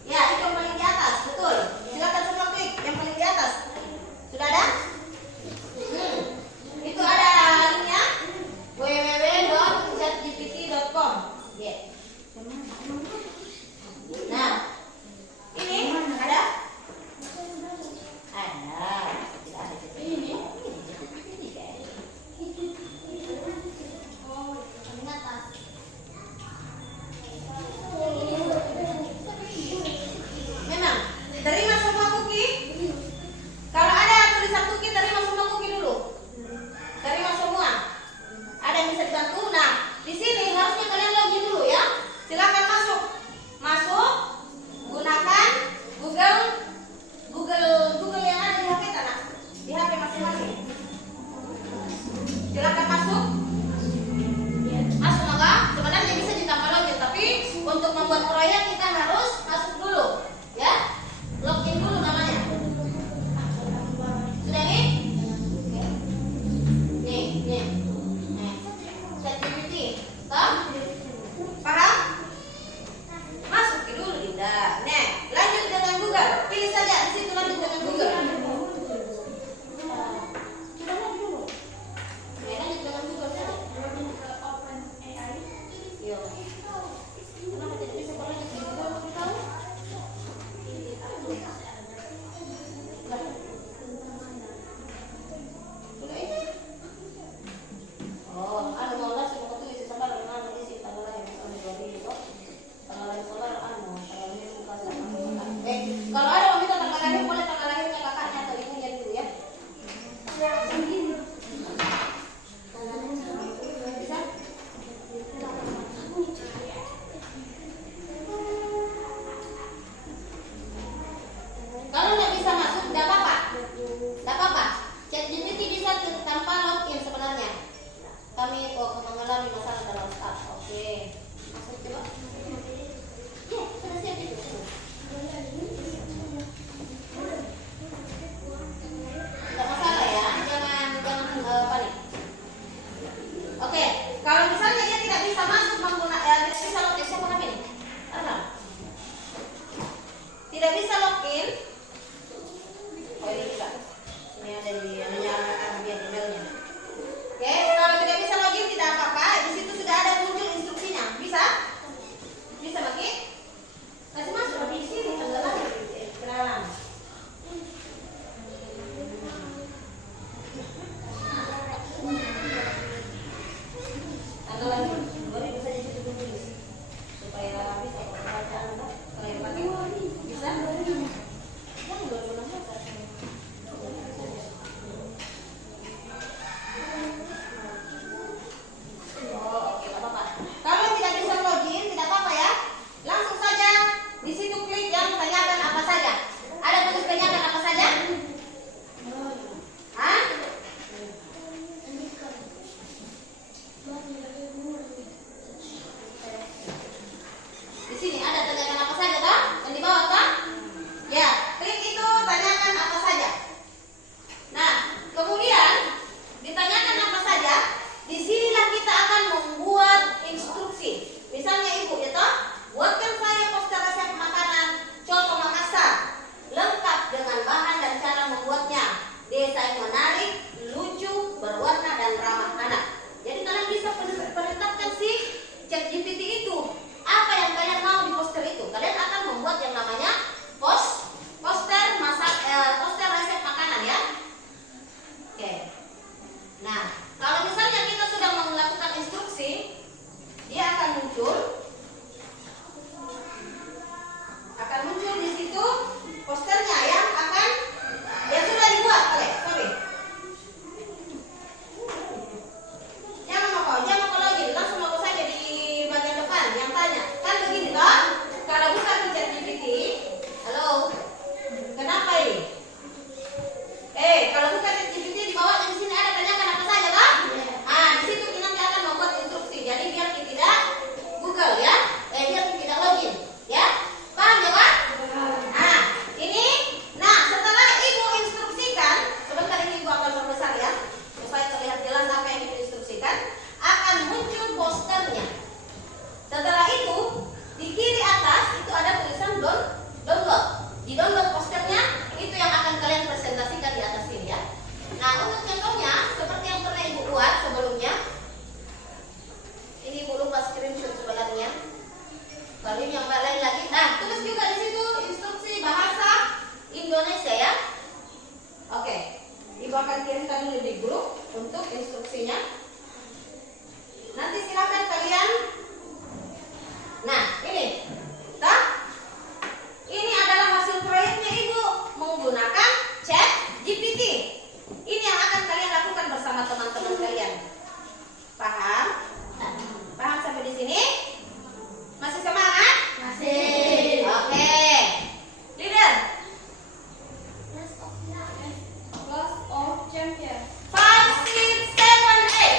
Ya, itu yang paling di atas, betul. Silakan semua klik yang paling di atas. Sudah ada? Itu ada linknya www.chatgpt.com. Ya. Nah, ini ada? Ada. Tidak ada ChatGPT. Memang terima semua cookie. Kalau ada tulisan cookie, terima semua cookie dulu. Terima semua. Ada yang bisa dibantu? Nah, di sini harusnya kalian login dulu ya. Silakan masuk. Masuk. Gunakan Google yang ada di HP tanah. Di HP masing-masing. Silakan masuk. Masuk maka sebenarnya bisa ditambah login, tapi untuk membuat proyek kita harus masuk dulu, ya. Login dulu namanya. Sudah nih? Nih. ChatGPT. Toh? Paham? Masuk dulu Dinda. Nih, lanjut dengan Google. Pilih saja di situ lanjut dengan Google. Lanjut dengan Google saja. Iya. Kenapa tidak bisa berlanjut di Google? Tahu? Oh, ada mau lah semua tulis sabar dengan isi tanggal lahir sampai 2000 itu. Tanggal lahir sabar tanggal lahir bukan kalau ada yang minta tanggal lahir boleh tanggal lahirnya kakaknya atau ibunya dulu ya. Bisa? Kalau nggak bisa masuk, nggak apa-apa. Nggak apa-apa. ChatGPT bisa tanpa login sebenarnya. Kami mengalami masalah dalam start. Oke. Masuk coba. Ya, sudah siap itu. Tidak masalah ya. Jangan panik. Oke. Kalau misalnya dia tidak bisa masuk menggunakan tidak bisa login siapa HP ini? Tidak bisa login. Oh ini kita. Ini ada di emailnya. Oke, kalau tidak bisa login tidak apa-apa. Di situ sudah ada muncul instruksinya. Bisa? Bisa pakai? Kasih masuk di sini tanggal lahir kenalan. Tanggal lahir. Boleh bisa di situ tulis supaya bisa pembacaan kalau yang pakai bisa? Jangan 2016. Kalau tidak bisa login, tidak apa-apa ya. Langsung saja di situ klik yang tanyakan apa saja. Ada tulis tanyakan apa saja? Hah? Di sini ada tanyakan apa saja, toh? Yang di bawah, toh? Ya, klik itu tanyakan apa saja. Nah, kemudian ditanyakan apa saja. Disinilah kita akan membuat instruksi. Misalnya ibu, ya toh, buatkan saya poster resep makanan coto Makassar, lengkap dengan bahan dan cara membuatnya. Desain menarik, lucu, berwarna dan ramah anak. Jadi kalian bisa perintahkan si ChatGPT itu apa yang kalian mau di poster Kalau ini yang lain lagi. Nah, tulis juga di situ instruksi bahasa Indonesia ya. Oke. Ibu akan kirimkan dulu di grup untuk instruksinya. Nanti silakan kalian. Nah, ini. Nah, ini adalah hasil proyeknya Ibu menggunakan ChatGPT. Ini yang akan kalian lakukan bersama teman-teman kalian. Paham? Paham sampai di sini? Masih semangat? Masih. Oke. Leader. Class of champion. 5, 6, 7, 8.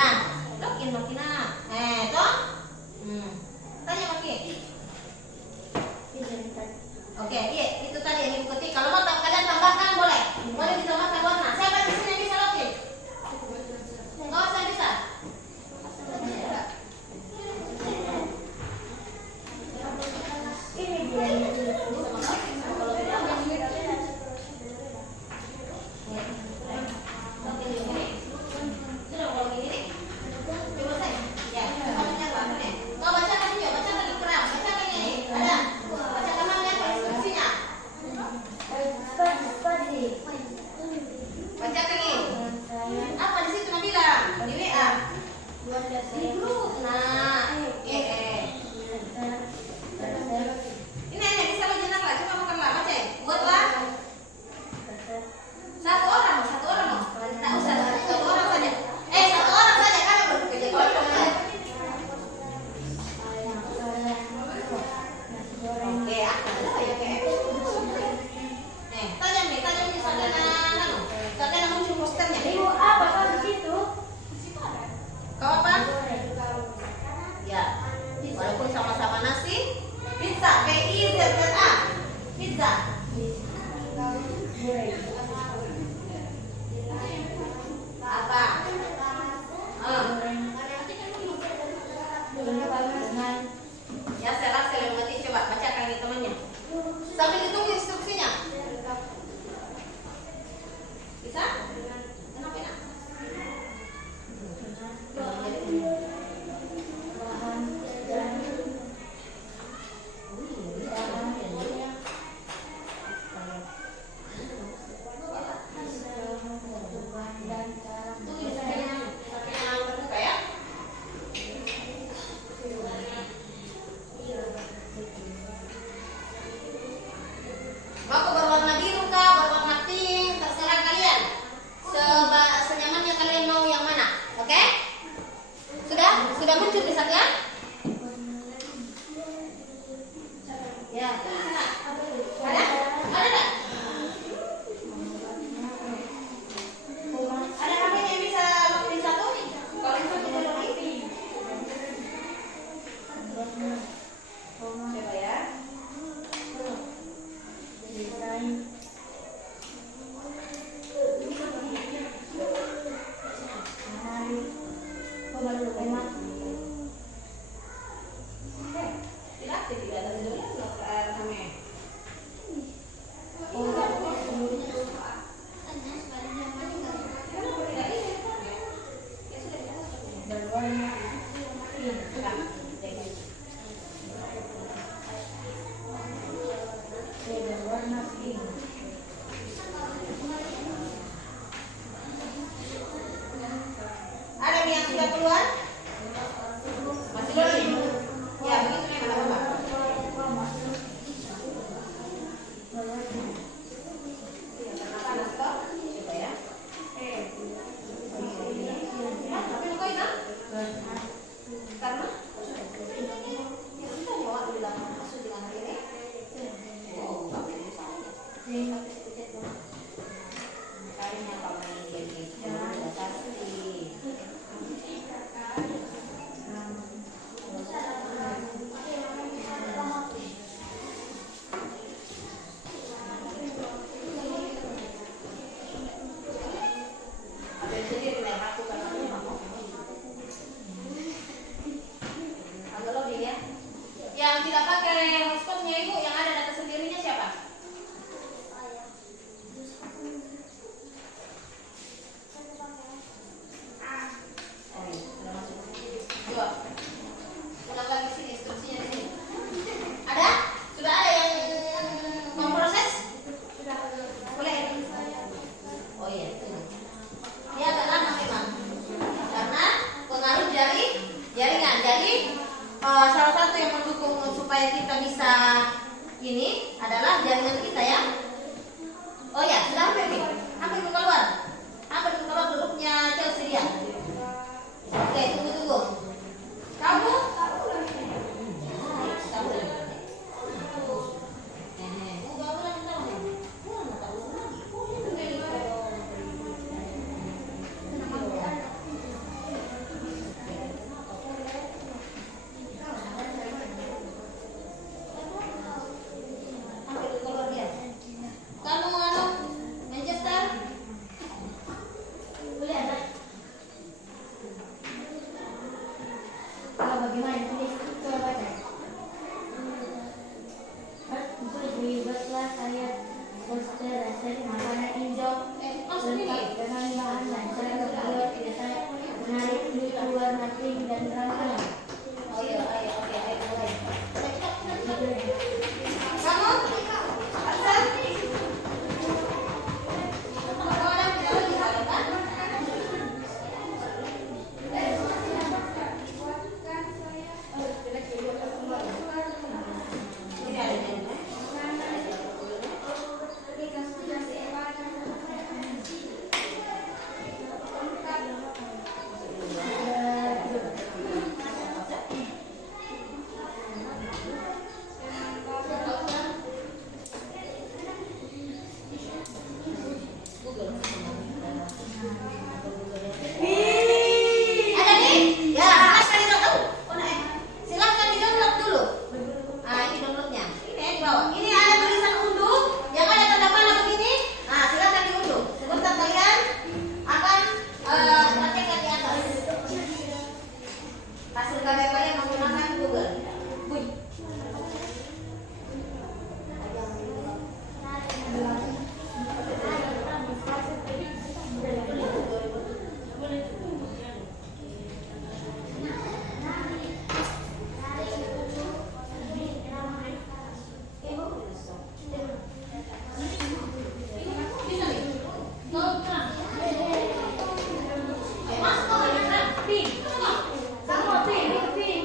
Nah, login makina. Toh? Tanya Maki. Oke, iya, itu tadi yang diikuti. Kalau mau kalian tambahkan boleh. Boleh ditambahkan warna. Siapa di sini yang bisa login? Oh, saya bisa. Salah satu yang mendukung supaya kita bisa ini adalah jaringan kita ya. Oh ya, sudah hampir nih. Hampir keluar. Hampir keluar grupnya Chelsea dia. Oke, tunggu. Kamu? Buatlah saya poster resep makanan Indo lengkap dengan bahan dan cara membuat biasa menarik, lucu, warna pink dan rangka. Oke, mulai. Kamu? Aksan? Kamu ada tidak lagi ada kan? Ini ada yang ada nih? Ya, silahkan di-download. Silahkan di-download dulu. Ah, ini downloadnya. Ini ya di bawah. Ini ada tulisan unduh yang ada tanda panah begini. Nah, silahkan diunduh. Sebentar kalian akan praktekkan di atas. Hasil karya-karya menggunakan Google. Wih. Mas, kamu ada pink. Kamu pink.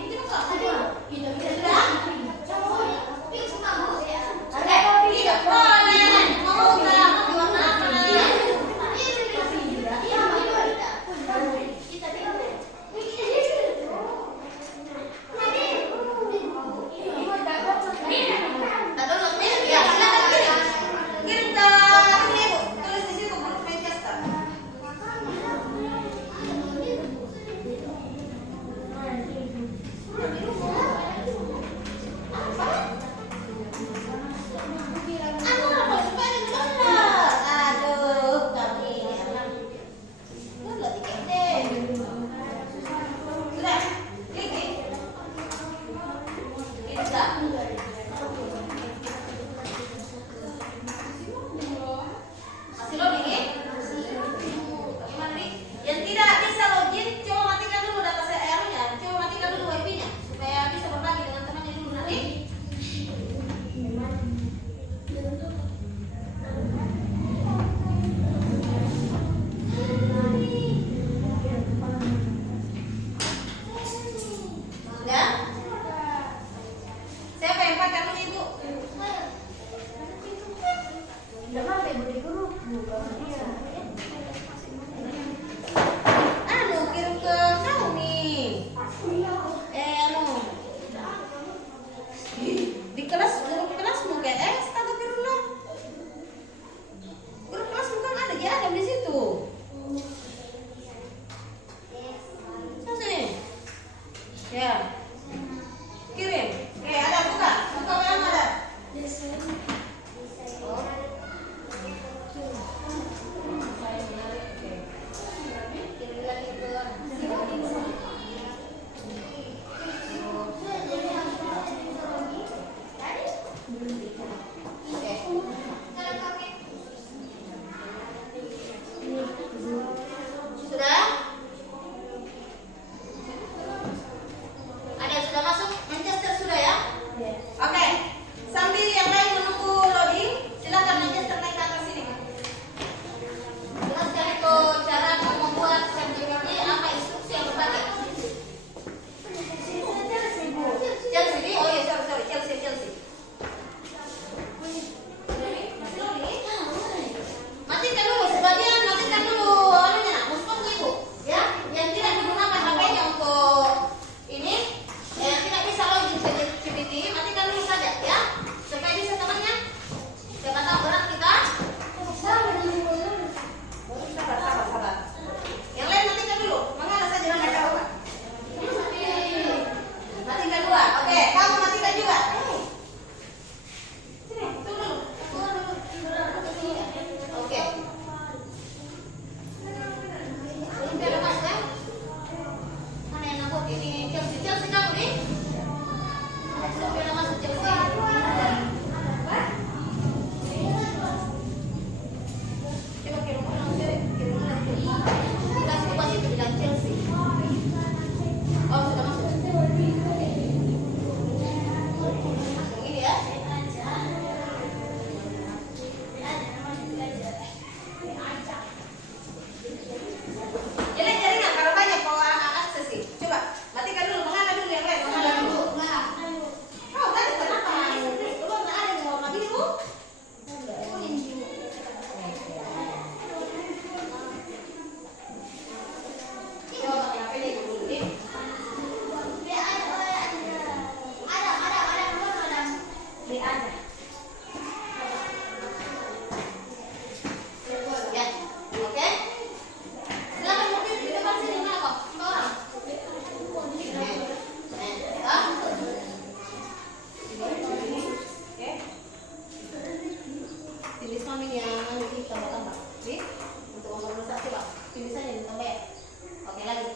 Oke, lagi.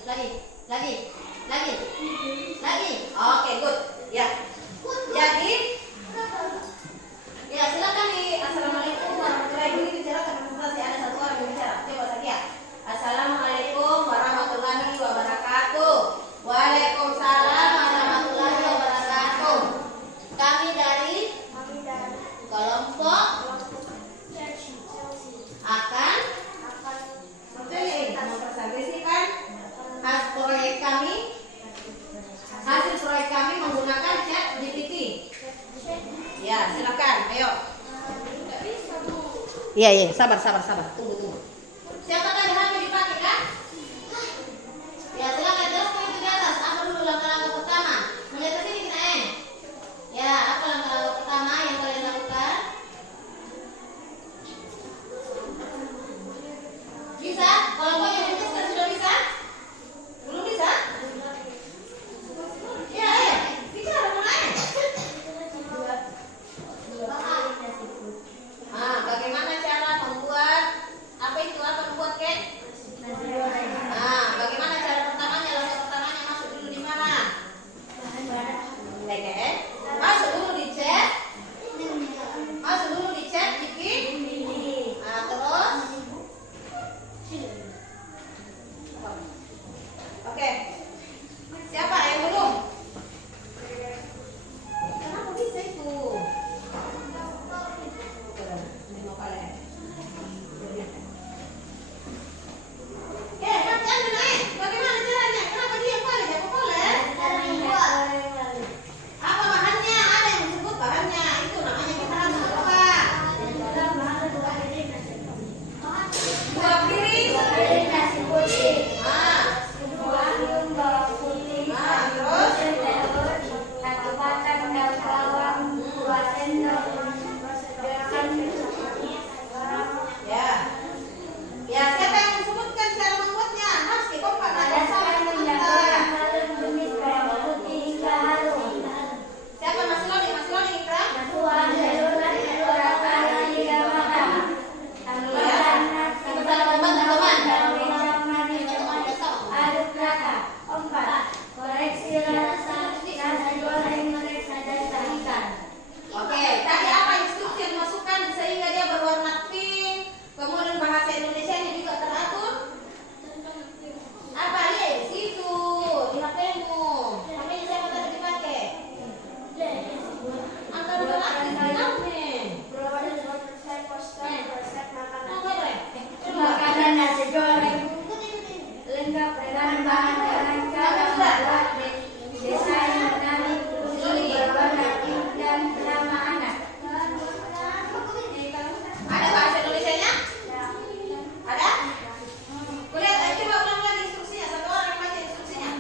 Oke, good. Ya. Jadi, ya silakan nih. Assalamualaikum warahmatullahi wabarakatuh. Bicarakan presentasi, ada satu orang yang bicara. Coba saja. Assalamualaikum warahmatullahi wabarakatuh. Waalaikumsalam warahmatullahi wabarakatuh. Kami dari kelompok akan mempresentasikan hasil proyek kami menggunakan ChatGPT. Ya, silakan. Ayo. Iya, sabar. Tunggu. Siapa tadi HP dipakai kan? Ya, silakan jelaskan itu di atas. Apa dulu langkah-langkah pertama? Mulai ke sini kita Ya, apa langkah-langkah pertama yang kalian lakukan? Bisa? Kalau mau yang dijelaskan sudah bisa? Belum bisa? Ya, ayo. Bicara mulai. Bagaimana cara membuat membuat cake? Bagaimana cara pertamanya? Langkah pertamanya masuk dulu di mana? Oke. Masuk dulu di chat. Terus. Oke. Siapa yang belum? Kenapa bisa itu? Jangan naik. Bagaimana caranya? Kenapa dia boleh? Dia boleh? Apa bahannya? Ada yang disebut bahannya. Itu namanya kita harus lupa. 2 piring nasi putih. Terus 1 batang daun bawang, 2 sendok ya, siapa yang disebutkan cara membuatnya? Harus dikompak. Ada Panaskan minyak goreng lalu tumis bawang putih hingga harum. Siapa masih loading Ikram? Tuang sayuran goreng hingga matang. Tambahkan nasi bawang daun hijau manis. Aduk rata. 4. Koreksi rasa nasi goreng mereka dan sajikan. Oke, tadi apa instruksi yang dimasukkan sehingga dia berwarna pink? Kemudian bahasa Indonesianya juga teratur. Apa lihat di situ di HP-mu? HP-nya siapa tadi dipakai? Angka 2 aktif di Makanan nasi goreng lengkap dengan bahan dan cara membuat desain menarik lucu berwarna pink dan ramah anak. Ada bahasa Indonesianya? Ada? Kulihat, coba ulang lagi instruksinya. Satu orang yang baca instruksinya.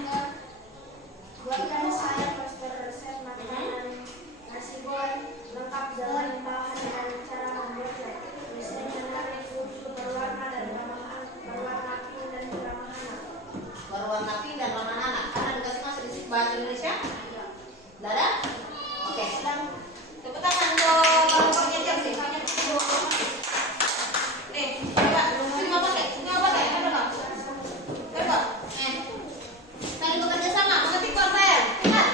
Buatkan saya poster resep makanan nasi goreng lengkap dengan bahan dan cara membuatnya. Desain menarik lucu berwarna dan berwarna pink dan ramah anak. Berwarna pink dan ramah anak. Karena dikasih masuk di bahasa Indonesia. Sudah ada? Oke. Tepuk tangan dong. Kelompoknya jam sih. Nih, coba. Sini mau pakai. Ada nggak? Coba. Tadi bekerja sama. Mengetik konten. Ingat.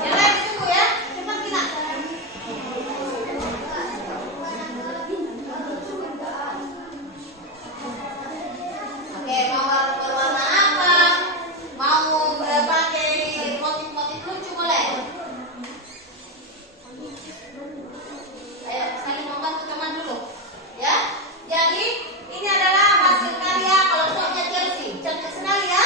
Yang lain ditunggu ya. Cepat kita. Oke, mau berwarna apa? Mau pakai motif-motif lucu boleh? Ayo, saling membantu teman dulu. Ya. Jadi, ini adalah hasil karya kelompoknya Chelsea. Cantik sekali ya.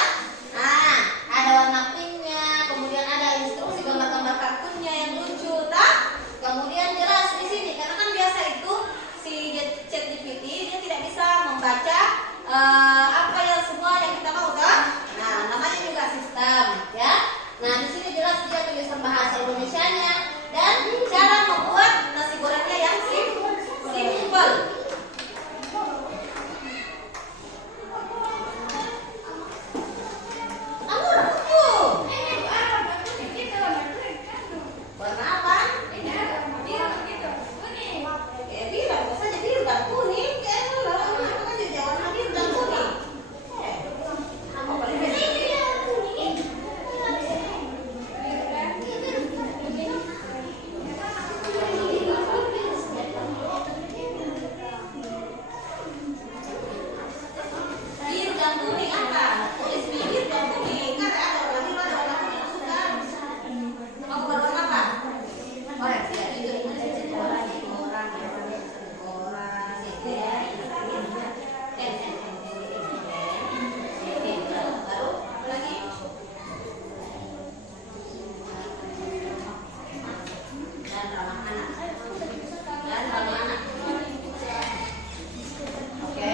Nah, ada warna pinknya, kemudian ada instruksi gambar-gambar kartunnya yang lucu, tak? Kemudian jelas di sini, karena kan biasa itu si ChatGPT dia tidak bisa membaca apa yang yang kuning apa? Tulis bibit yang kuning. Kan ada warna biru, ada warna kuning yang suka. Mau bukan warna apa? Oh ya, itu orang itu ya. Baru apa lagi? Dan ramah anak. Dan ramah anak. Oke.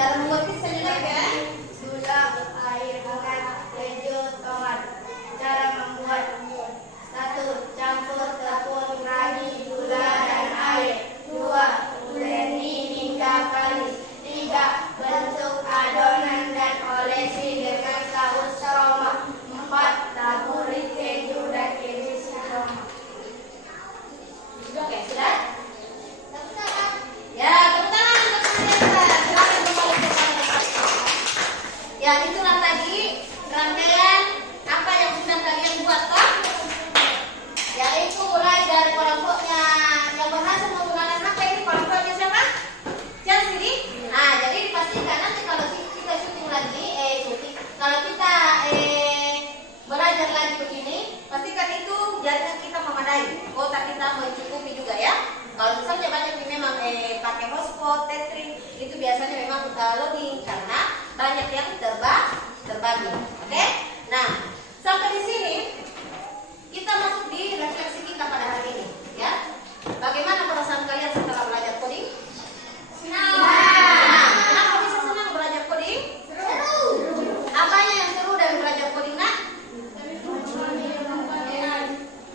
Cara membuat pisang juga ya. Gula, air hangat, keju, tomat. Cara membuat: 1. Campur tepung ragi, gula, dan air. 2. Blending hingga kalis. 3. Bentuk adonan dan olesi dengan saus tomat. 4. Taburi keju dan iris aroma. Oke, sudah? Ya, tepuk tangan untuk kalian. Silakan kembali ke tempat. Ya, itulah tadi rangkaian apa yang sudah kalian buat, toh? Yaitu mulai dari kelompoknya yang berhasil menggunakan HP ini kelompoknya siapa? Jadi, nah, jadi dipastikan nanti kalau kita syuting lagi, kalau kita belajar lagi begini, pastikan itu jaringan kita memadai, kuota kita mencukupi juga ya. Kalau misalnya banyak yang memang pakai hotspot, tethering, itu biasanya memang loading karena banyak yang terbagi. Oke? Nah, sampai di sini kita masuk di refleksi kita pada hari ini, ya. Bagaimana perasaan kalian setelah belajar coding? Senang. Kenapa bisa senang belajar coding? Seru. Apanya yang seru dari belajar coding, nak?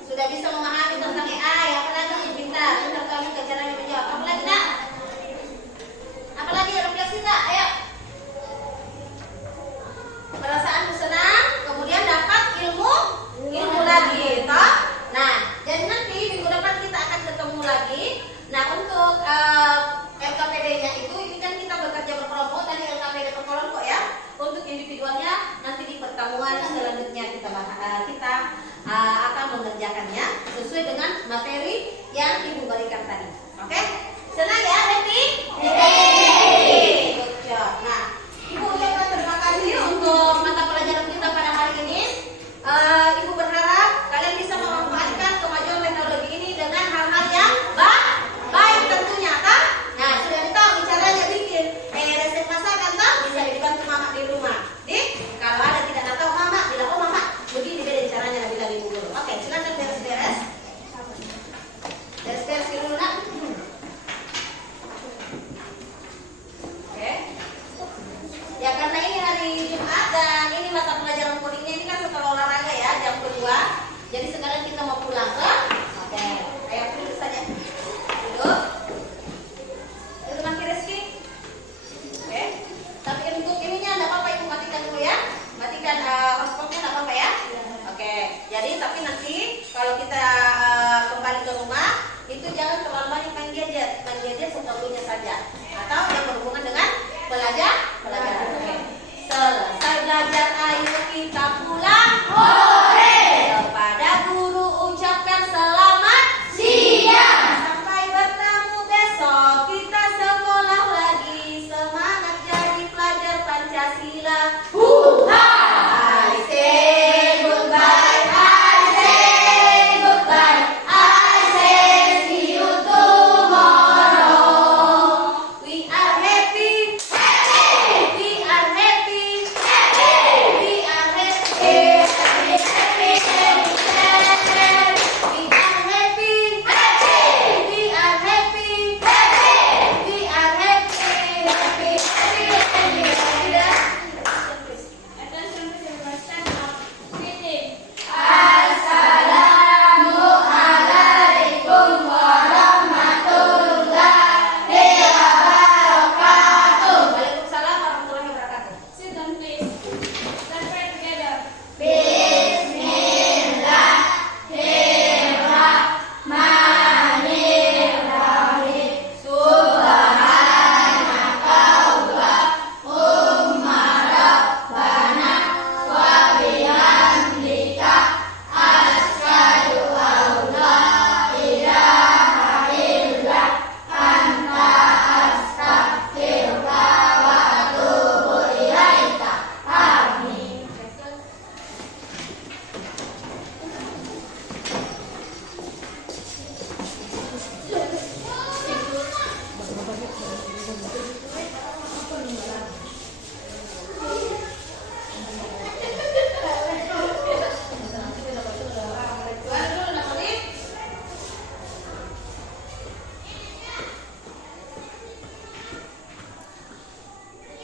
Sudah bisa memahami tentang AI, apalagi yang pintar kami ke caranya menjawab. Apalagi, nak? Apalagi refleksi, nak? Ayo. Perasaan senang, kemudian dapat ilmu lagi, toh. Nah, jadi nanti minggu depan kita akan ketemu lagi. Nah, untuk LKPD-nya itu, ini kan kita bekerja berkelompok, tadi LKPD berkelompok ya. Untuk individualnya nanti di pertemuan selanjutnya kita akan mengerjakannya sesuai dengan materi yang Ibu berikan tadi. Oke? Senang ya, happy?